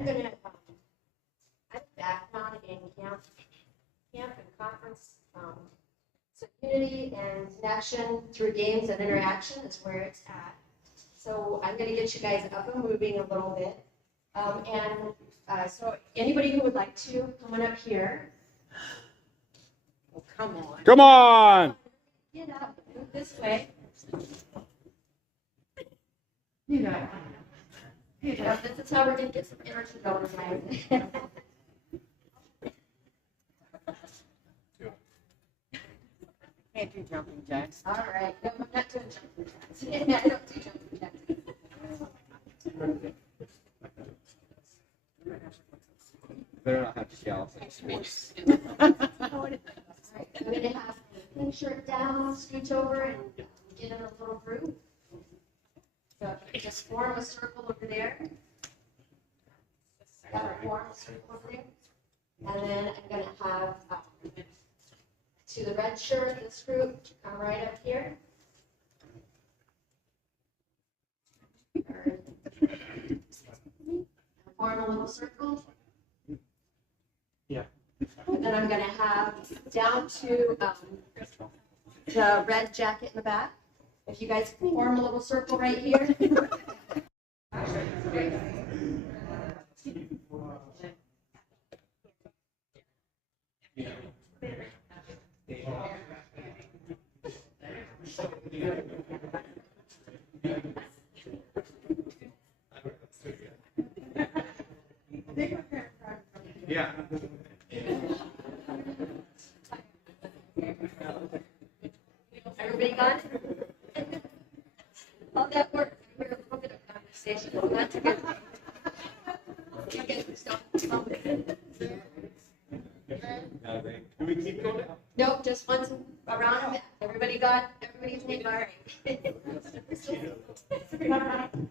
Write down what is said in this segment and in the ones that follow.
I'm going to I have a background in camp and conference. So unity and connection through games and interaction is where it's at. So I'm going to get you guys up and moving a little bit. So anybody who would like to, come on up here. Oh, come on. Come on. Get up, move this way. You know. Yeah, this is how we're going to get some energy going tonight. Can't do jumping jacks. All right. No, I'm not doing jumping jacks. I don't do jumping jacks. Better not have shells. All right. I'm going to have the pink shirt down, scooch over, and get in a little group. So just form a circle over there. Form a circle over there. And then I'm going to have to the red shirt, this group, come right up here. Form a little circle. Yeah. And then I'm going to have down to the red jacket in the back. If you guys form a little circle right here. Yeah. Everybody got it? All that work. We're a little bit of conversation. Well, that's a good thing. You guys are still Do we keep going? Nope, just once around and back. Everybody's name all right.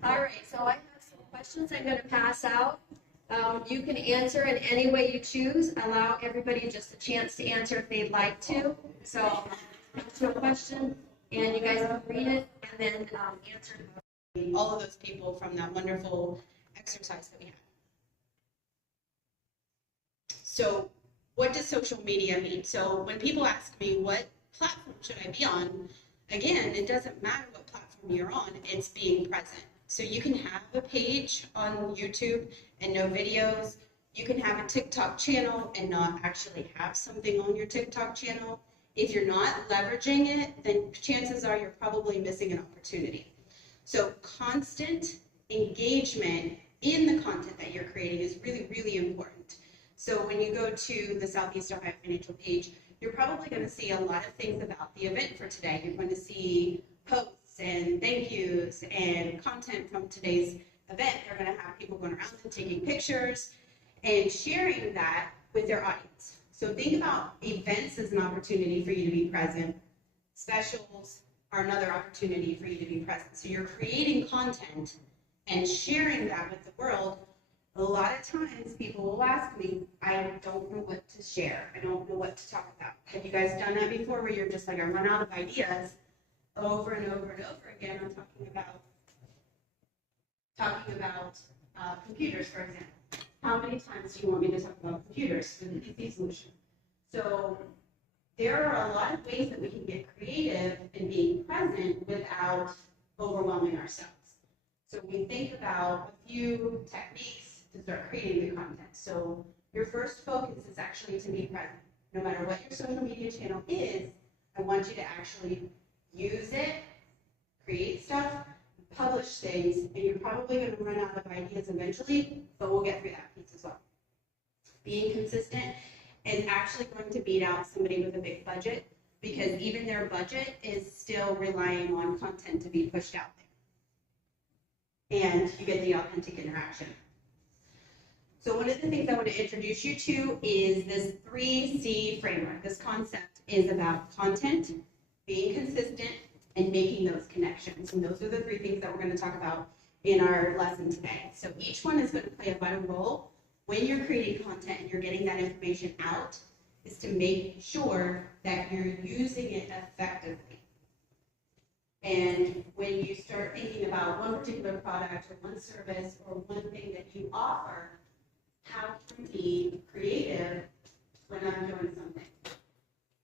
All right, so I have some questions I'm going to pass out. You can answer in any way you choose. Allow everybody just a chance to answer if they'd like to. So, to a question, and you guys can read it and then answer. All of those people from that wonderful exercise that we had. So, what does social media mean? So, when people ask me what platform should I be on, again, it doesn't matter what platform you're on, it's being present. So you can have a page on YouTube and no videos. You can have a TikTok channel and not actually have something on your TikTok channel. If you're not leveraging it, then chances are you're probably missing an opportunity. So constant engagement in the content that you're creating is really, really important. So when you go to the Southeast Ohio Financial page, you're probably going to see a lot of things about the event for today. You're going to see posts and thank yous and content from today's event. They're going to have people going around and taking pictures and sharing that with their audience. So think about events as an opportunity for you to be present. Specials are another opportunity for you to be present. So you're creating content and sharing that with the world. A lot of times people will ask me, I don't know what to share. I don't know what to talk about. Have you guys done that before where you're just like, I run out of ideas over and over and over again? I'm talking about computers, for example. How many times do you want me to talk about computers with the PC solution? So there are a lot of ways that we can get creative in being present without overwhelming ourselves. So we think about a few techniques to start creating the content. So your first focus is actually to be present. No matter what your social media channel is, I want you to actually use it, create stuff, publish things, and you're probably going to run out of ideas eventually, but we'll get through that piece as well. Being consistent is actually going to beat out somebody with a big budget, because even their budget is still relying on content to be pushed out there. And you get the authentic interaction. So one of the things I want to introduce you to is this 3C framework. This concept is about content, being consistent, and making those connections. And those are the three things that we're going to talk about in our lesson today. So each one is going to play a vital role when you're creating content and you're getting that information out, is to make sure that you're using it effectively. And when you start thinking about one particular product or one service or one thing that you offer, how can we be creative when I'm doing something?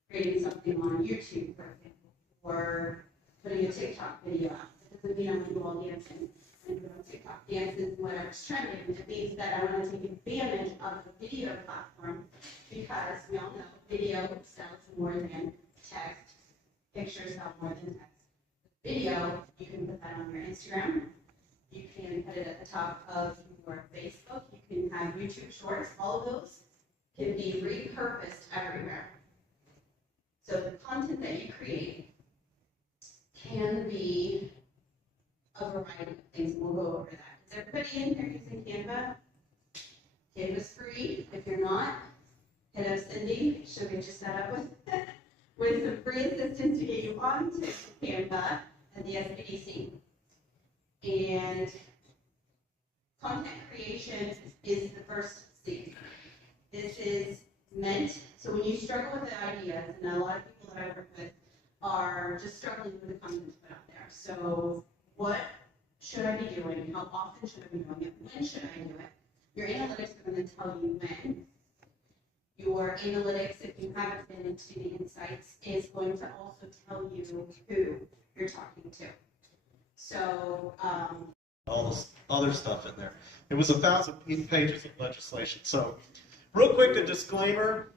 Creating something on YouTube, for example, or putting a TikTok video out. It doesn't mean I'm gonna do all dancing and do TikTok dances, whatever's trending. It means that I wanna take advantage of the video platform because we all know video sells more than text, pictures sell more than text. Video, you can put that on your Instagram, you can put it at the top of your Facebook, you can have YouTube Shorts, all of those can be repurposed everywhere. So the content that you create can be a variety of things, and we'll go over that. Is everybody in here using Canva? Canva's free. If you're not, hit up Cindy. She'll get you set up with some free assistance to get you onto Canva and the SBDC. And content creation is the first thing. This is meant, so when you struggle with the ideas, and a lot of people that I work with are just struggling with the content to put out there. So what should I be doing? How often should I be doing it? When should I do it? Your analytics are going to tell you when. Your analytics, if you haven't been into the insights, is going to also tell you who you're talking to. So, all this other stuff in there. It was 1,000 pages of legislation. So, real quick, a disclaimer.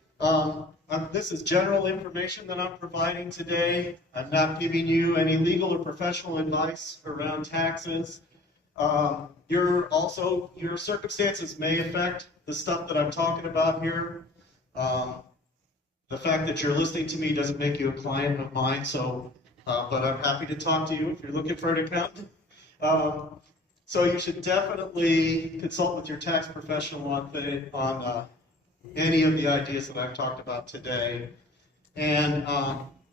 This is general information that I'm providing today. I'm not giving you any legal or professional advice around taxes. Your circumstances may affect the stuff that I'm talking about here. The fact that you're listening to me doesn't make you a client of mine, so, but I'm happy to talk to you if you're looking for an accountant. So you should definitely consult with your tax professional on any of the ideas that I've talked about today. And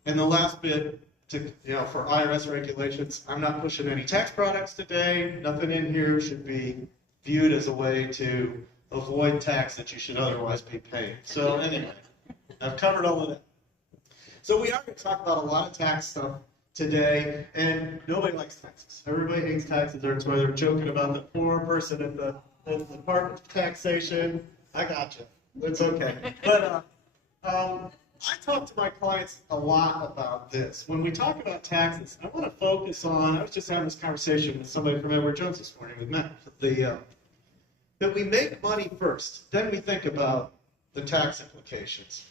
the last bit, for IRS regulations, I'm not pushing any tax products today. Nothing in here should be viewed as a way to avoid tax that you should otherwise be paying. So anyway, I've covered all of that. So we are going to talk about a lot of tax stuff today, and nobody likes taxes. Everybody hates taxes. That's why they're joking about the poor person at the Department of Taxation. I got you. It's okay. But I talk to my clients a lot about this. When we talk about taxes, I want to focus on, I was just having this conversation with somebody from Edward Jones this morning with Matt, that we make money first, then we think about the tax implications.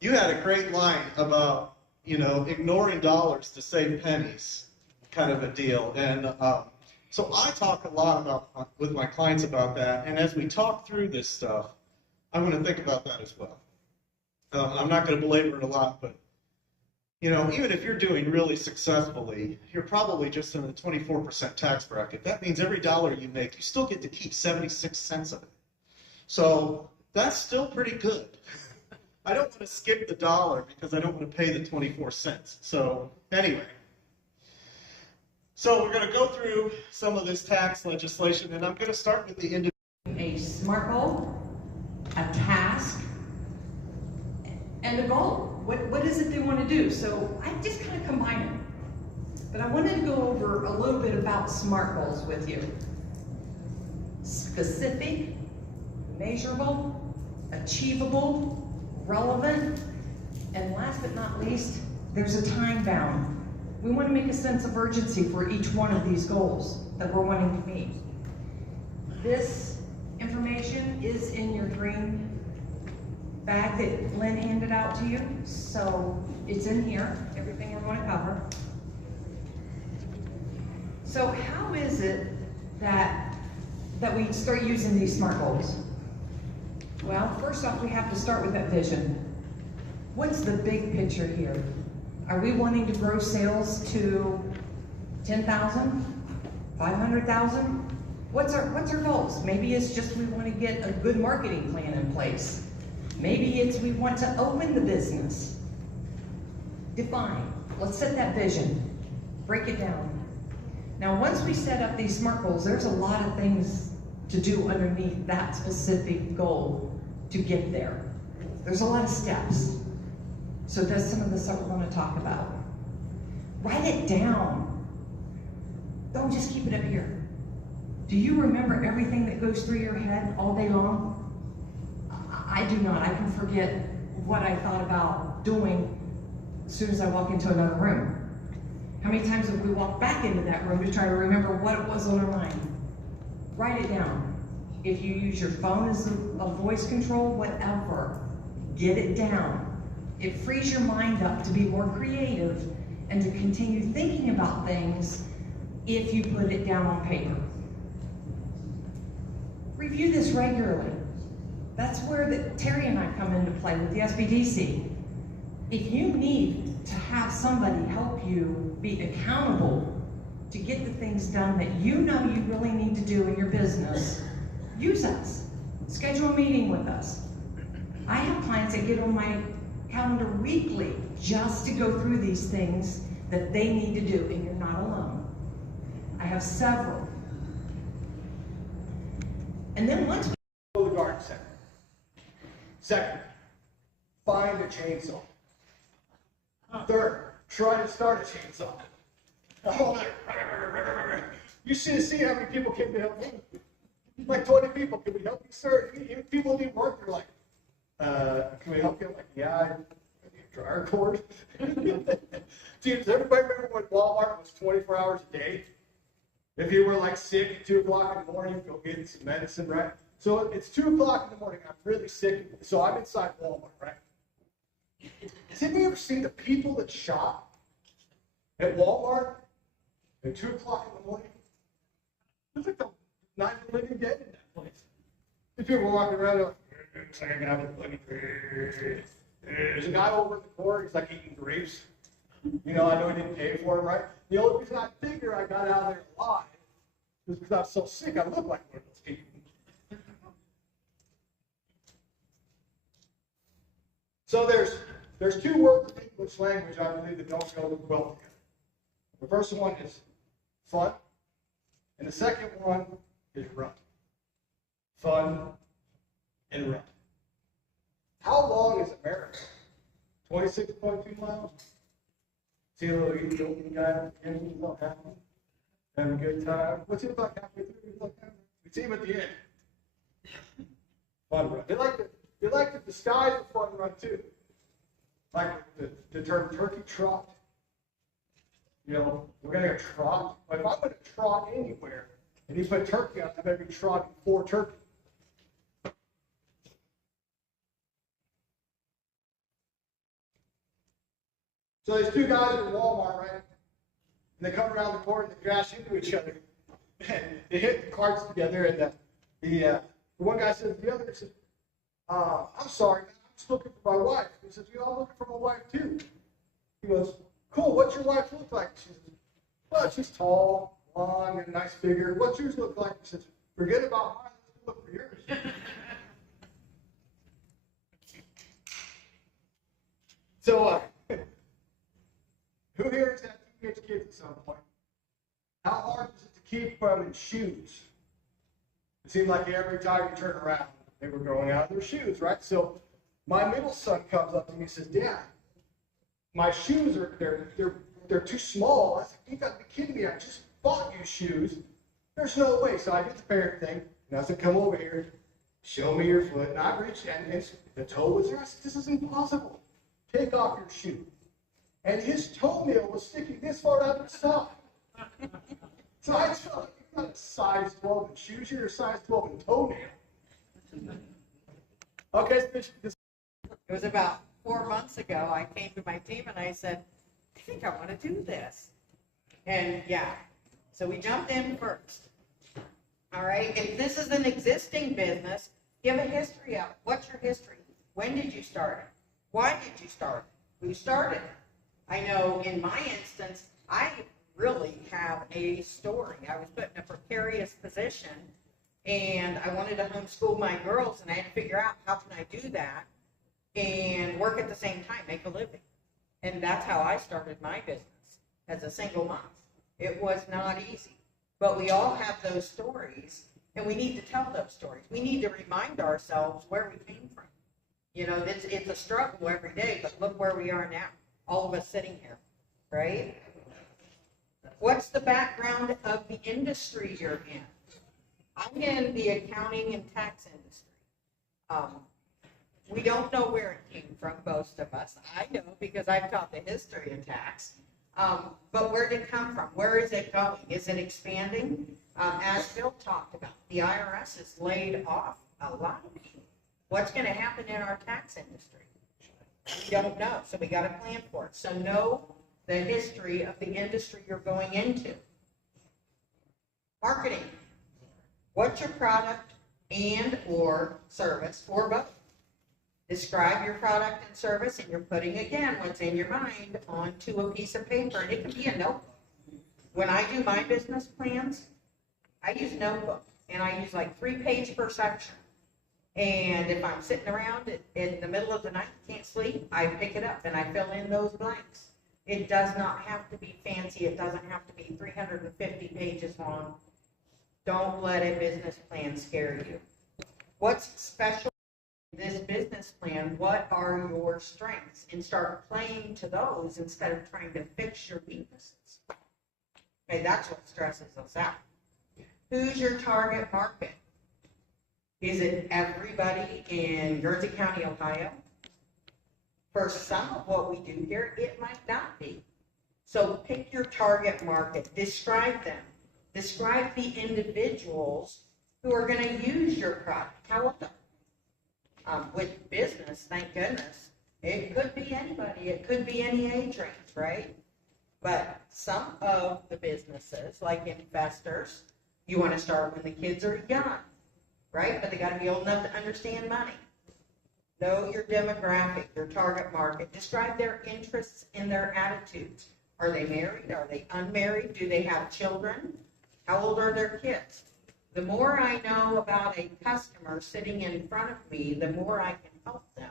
You had a great line about, ignoring dollars to save pennies, kind of a deal. And so I talk a lot with my clients about that. And as we talk through this stuff, I'm going to think about that as well. I'm not going to belabor it a lot, but even if you're doing really successfully, you're probably just in the 24% tax bracket. That means every dollar you make, you still get to keep 76 cents of it. So that's still pretty good. I don't want to skip the dollar because I don't want to pay the 24 cents. So anyway, so we're going to go through some of this tax legislation, and I'm going to start with the individual. A SMART goal, a task, and a goal. What is it they want to do? So I just kind of combine them. But I wanted to go over a little bit about SMART goals with you. Specific, measurable, achievable, relevant, and last but not least, there's a time bound. We want to make a sense of urgency for each one of these goals that we're wanting to meet. This information is in your green bag that Lynn handed out to you, so it's in here, everything we're going to cover. So how is it that we start using these SMART goals? Well, first off, we have to start with that vision. What's the big picture here? Are we wanting to grow sales to 10,000, 500,000? What's our goals? Maybe it's just we want to get a good marketing plan in place. Maybe it's we want to open the business. Define. Let's set that vision. Break it down. Now, once we set up these SMART goals, there's a lot of things to do underneath that specific goal to get there. There's a lot of steps. So that's some of the stuff we're going to talk about. Write it down. Don't just keep it up here. Do you remember everything that goes through your head all day long? I do not. I can forget what I thought about doing as soon as I walk into another room. How many times have we walked back into that room to try to remember what it was on our mind? Write it down. If you use your phone as a voice control, whatever, get it down. It frees your mind up to be more creative and to continue thinking about things if you put it down on paper. Review this regularly. That's where Terry and I come into play with the SBDC. If you need to have somebody help you be accountable to get the things done that you know you really need to do in your business, use us. Schedule a meeting with us. I have clients that get on my calendar weekly just to go through these things that they need to do, and you're not alone. I have several. And then once Go to the garden center. Second, find a chainsaw. Third, try to start a chainsaw. You should see how many people came to help me. Like 20 people. Can we help you, sir? Even people need work. They're like, can we help you? I'm like, yeah, I need a dryer cord. Dude, does everybody remember when Walmart was 24 hours a day? If you were like sick at 2 o'clock in the morning, go get some medicine, right? So it's 2 o'clock in the morning. I'm really sick. So I'm inside Walmart, right? Has anybody ever seen the people that shop at Walmart at 2 o'clock in the morning? It's like the night of the living dead in that place. These people walking around like, there's a guy over in the corner, he's like eating grapes. You know, I know he didn't pay for it, right? The only reason I figure I got out of there alive is because I was so sick, I look like one of those people. So there's two words in English language I believe that don't go well together. The first one is fun, and the second one is run. Fun and run. How long is America? 26.2 miles? See a little Ethiopian guy, he's all happy, having a good time. What's it like halfway through? He's like, we see him at the end. Fun run. They like to disguise the fun run too. Like the term turkey trot. You know, we're going to trot. But if I'm going to trot anywhere, and you put turkey on, I better be trotting 4 turkeys. So these two guys are at Walmart, right? And they come around the corner and they crash into each other. And they hit the carts together, and the one guy says to the other, he says, I'm sorry, man, I'm just looking for my wife. He says, you know, I'm looking for my wife too. He goes, cool, what's your wife look like? She says, well, she's tall, long, and nice figure. What's yours look like? He says, forget about mine, let's look for yours. So, who here has had teenage kids at some point? How hard is it to keep them in shoes? It seemed like every time you turn around, they were growing out of their shoes, right? So my middle son comes up to me and says, Dad, my shoes they're too small. I said, you got to be kidding me. I just bought you shoes. There's no way. So I did the parent thing, and I said, come over here, show me your foot. And I reached in, and the toe was there. I said, this is impossible. Take off your shoe. And his toenail was sticking this far out of his sock. So I felt like you're not a size 12 in shoes, you're a size 12 in toenail. Okay, It was about 4 months ago, I came to my team and I said, I think I want to do this. And yeah, so we jumped in first. All right, if this is an existing business, give a history out. What's your history? When did you start it? Why did you start it? Who started it? I know in my instance, I really have a story. I was put in a precarious position and I wanted to homeschool my girls, and I had to figure out how can I do that and work at the same time, make a living. And that's how I started my business as a single mom. It was not easy, but we all have those stories and we need to tell those stories. We need to remind ourselves where we came from. You know, it's a struggle every day, but look where we are now, all of us sitting here, right? What's the background of the industry you're in? I'm in the accounting and tax industry. We don't know where it came from, most of us. I know because I've taught the history of tax. But where did it come from? Where is it going? Is it expanding? As Phil talked about, the IRS has laid off a lot of people. What's going to happen in our tax industry? We don't know, so we got to plan for it. So know the history of the industry you're going into. Marketing. What's your product and or service, or both? Describe your product and service, and you're putting, again, what's in your mind onto a piece of paper, and it can be a notebook. When I do my business plans, I use notebook, and I use like 3 pages per section. And if I'm sitting around in the middle of the night, can't sleep, I pick it up and I fill in those blanks. It does not have to be fancy. It doesn't have to be 350 pages long. Don't let a business plan scare you. What's special in this business plan? What are your strengths? And start playing to those instead of trying to fix your weaknesses. Okay, that's what stresses us out. Who's your target market? Is it everybody in Guernsey County, Ohio? For some of what we do here, it might not be. So pick your target market, describe them. Describe the individuals who are going to use your product. How old are they? With business, thank goodness, it could be anybody. It could be any age range, right? But some of the businesses, like investors, you want to start when the kids are young, right? But they got to be old enough to understand money. Know your demographic, your target market. Describe their interests and their attitudes. Are they married? Are they unmarried? Do they have children? How old are their kids? The more I know about a customer sitting in front of me, the more I can help them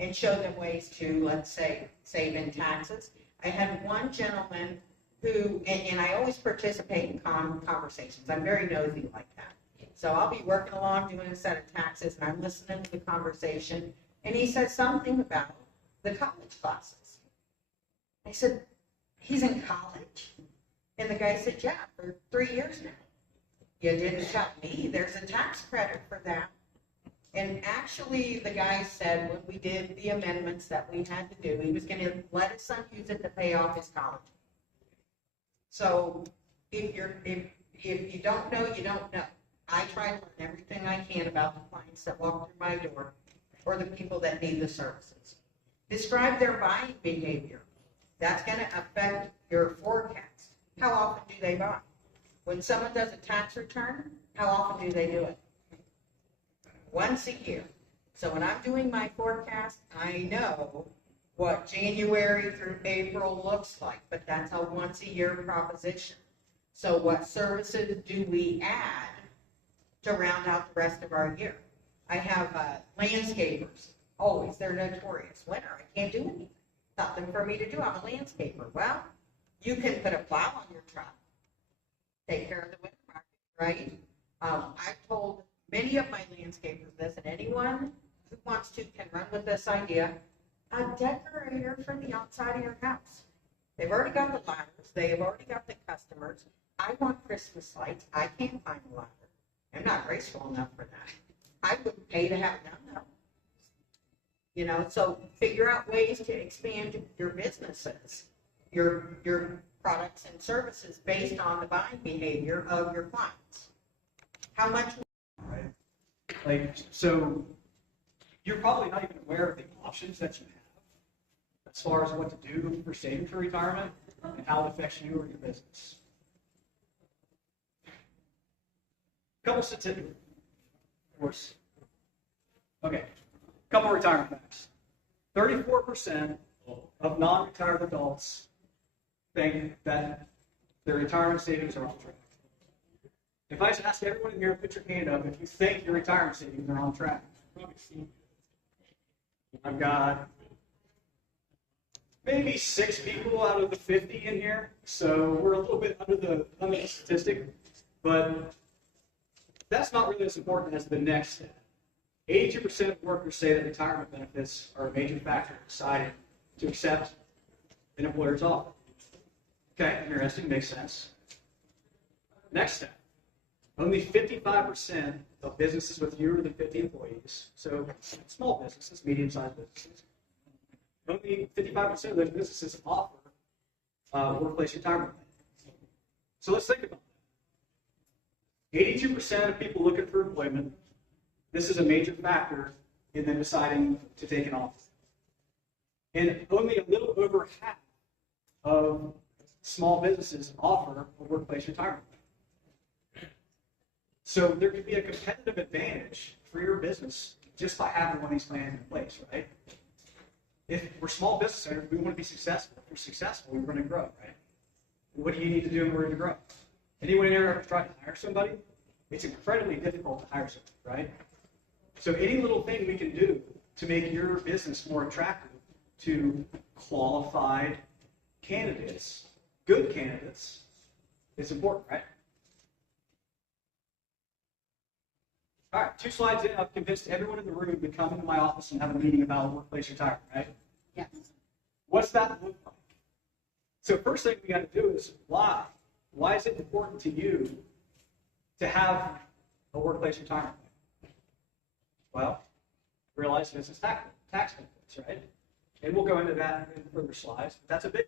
and show them ways to, let's say, save in taxes. I had one gentleman who, and I always participate in conversations. I'm very nosy like that. So I'll be working along doing a set of taxes, and I'm listening to the conversation, and he said something about the college classes. I said, he's in college? And the guy said, yeah, for 3 years now. You didn't tell me there's a tax credit for that. And actually, the guy said when we did the amendments that we had to do, he was going to let his son use it to pay off his college. So if you don't know, you don't know. I try to learn everything I can about the clients that walk through my door or the people that need the services. Describe their buying behavior. That's going to affect your forecast. How often do they buy? When someone does a tax return, how often do they do it? Once a year. So when I'm doing my forecast, I know what January through April looks like, but that's a once a year proposition. So what services do we add to round out the rest of our year? I have landscapers. Always, they're notorious. Winter, I can't do anything. Nothing for me to do. I'm a landscaper. Well, you can put a plow on your truck. Take care of the winter market, right? I've told many of my landscapers this, and anyone who wants to can run with this idea. A decorator for the outside of your house. They've already got the ladders. They've already got the customers. I want Christmas lights. I can't find a ladder. I'm not graceful enough for that. I wouldn't pay to have it done, though. You know, so figure out ways to expand your businesses, your products and services based on the buying behavior of your clients. How much? Right. Like, so you're probably not even aware of the options that you have as far as what to do for saving for retirement and how it affects you or your business. Couple statistics, of course. Okay, couple retirement facts. 34% of non-retired adults think that their retirement savings are on track. If I just ask everyone in here, put your hand up if you think your retirement savings are on track. I've got maybe 6 people out of the 50 in here, so we're a little bit under the statistic, but that's not really as important as the next step. 82% of workers say that retirement benefits are a major factor in deciding to accept an employer's offer. Okay, interesting, makes sense. Next step. Only 55% of businesses with fewer than 50 employees, so small businesses, medium-sized businesses, only 55% of those businesses offer workplace retirement plan. So let's think about that. 82% of people looking for employment, this is a major factor in them deciding to take an offer. And only a little over half of small businesses offer a workplace retirement plan. So there could be a competitive advantage for your business just by having one of these plans in place, right? If we're small business owners, we want to be successful. If we're successful, we're going to grow, right? What do you need to do in order to grow? Anyone here ever tried to hire somebody? It's incredibly difficult to hire somebody, right? So any little thing we can do to make your business more attractive to qualified candidates, good candidates, is important, right? All right, 2 slides in, I've convinced everyone in the room to come into my office and have a meeting about workplace retirement, right? Yes. What's that look like? So first thing we got to do is why? Why is it important to you to have a workplace retirement plan? Well, realize business tax benefits, right? And we'll go into that in further slides. But that's a big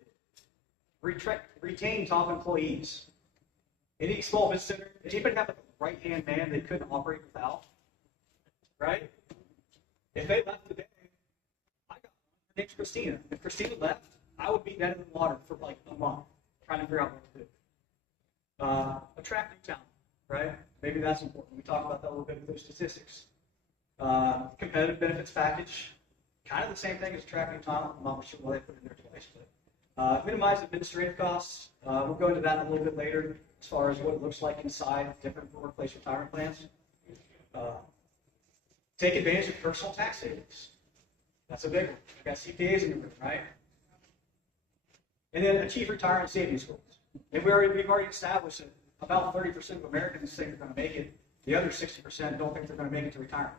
one. Retain top employees. Any small business owner, anybody have a right-hand man they couldn't operate without? Right? If they left today, I got her name's Christina. If Christina left, I would be dead in the water for like a month trying to figure out what to do. Attract new talent, right? Maybe that's important. We talked about that a little bit with those statistics. Competitive benefits package, kind of the same thing as attracting talent. I'm not sure why they put it in there twice, but minimize administrative costs. We'll go into that a little bit later as far as what it looks like inside different workplace retirement plans. Take advantage of personal tax savings. That's a big one. We've got CPAs in the room, right? And then achieve retirement savings goals. And we've already established that about 30% of Americans think they're going to make it. The other 60% don't think they're going to make it to retirement.